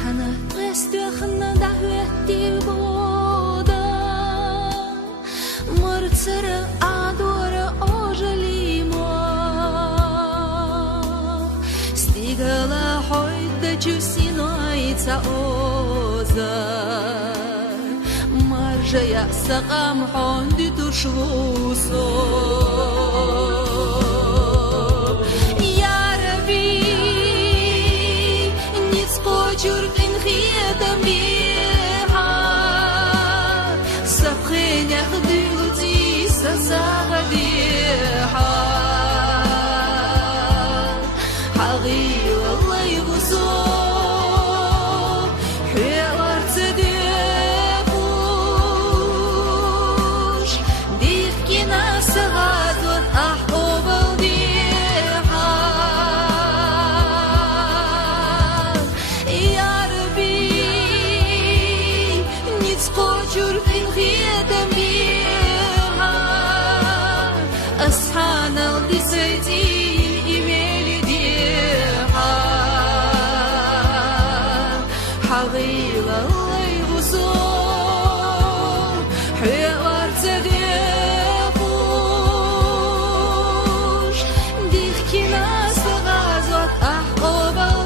Hana qestuakhna dahvetti boda Martsara adora ojalimo Stigala hoyda jusinoyta oza Marjaya saqam hondi tushvuso Jurgen khiyada miha Sabkhin yakhdilti sasagadiha Hagi wallah yuzo Hwar tdefush Dikina sagadot ahobal Jurgen khiyada miha Ashana al-disaydi imeli diha Hagila al-layguzo Hwar tdefush Dikina sagazot ahobal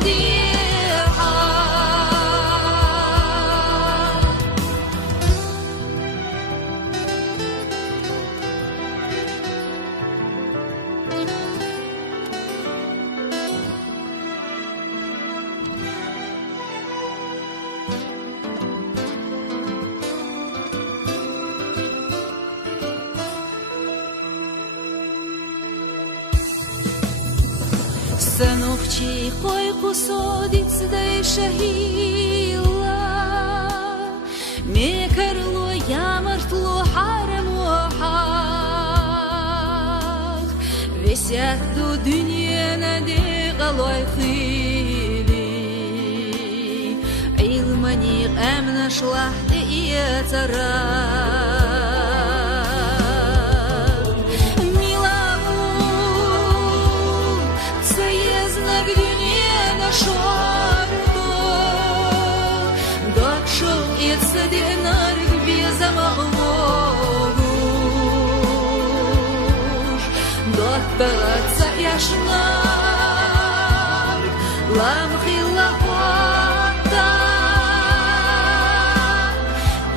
Sanokhchi qoy qusodits day shahila Mekarlo yamartlo haram wahaq Vesyakhdu dünyana de qaloy khili Ilmani amna shlahdi iyatara Динар без замахнуш Доктаться яшнар Ламхи лапата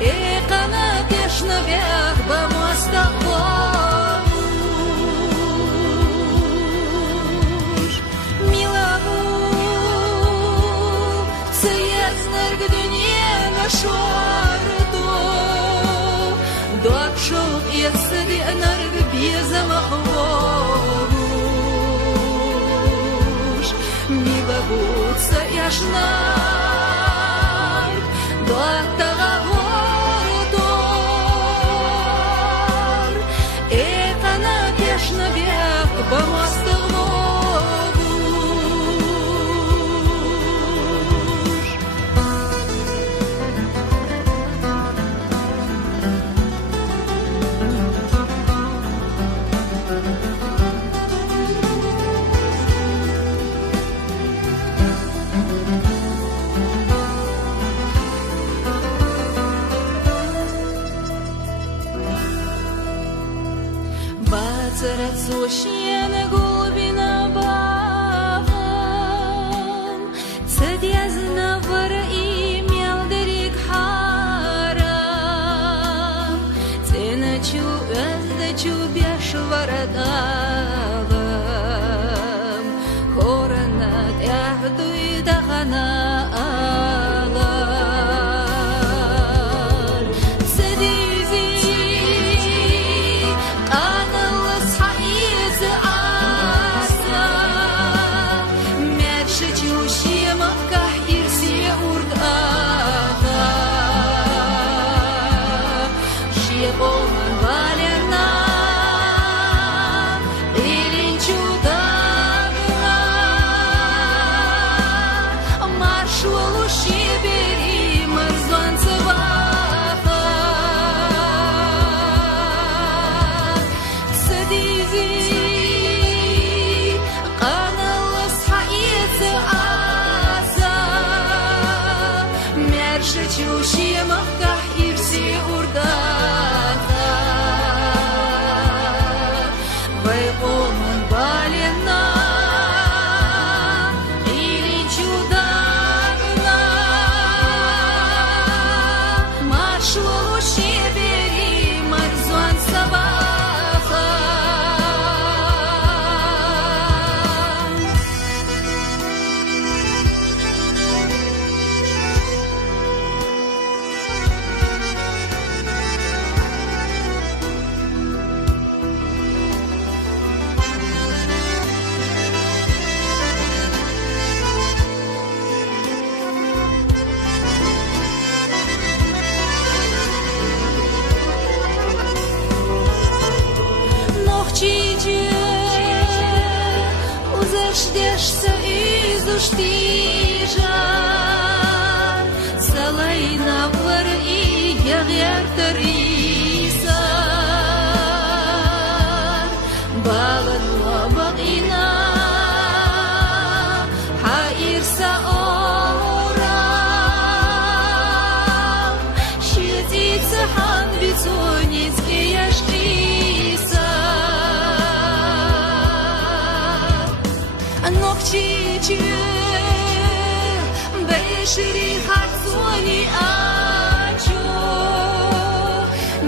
Экана тешна бях бамостахлуш Милаву Цеязнар гдуне Шорду Докшук ясади нарг беза махвош Милавуца яшнар Доктага гордор Экана тешна бех бамастыгно Царацущена глубина бахам Цадязна вара и мелдерик харам Ценачу эздачу бешварадалам Хоранат яхду и дахана شوشي مفتح إرسي أرداتا ويقوم بالنا إلي чудакна маршул шебери марзуан сабаха Uzășdești-să izuștijar Salăina vără iar tărisar Balănua băina Hair sa ora Și-ți han bițunițchi ești Nokçici beşeri hatsoni açu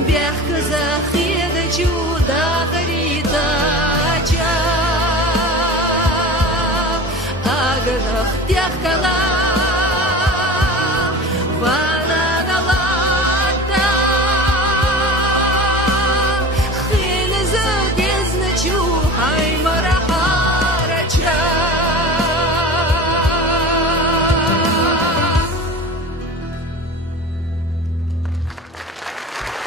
Beh kazakhiye juda qaritacha Agar ixtiyar kala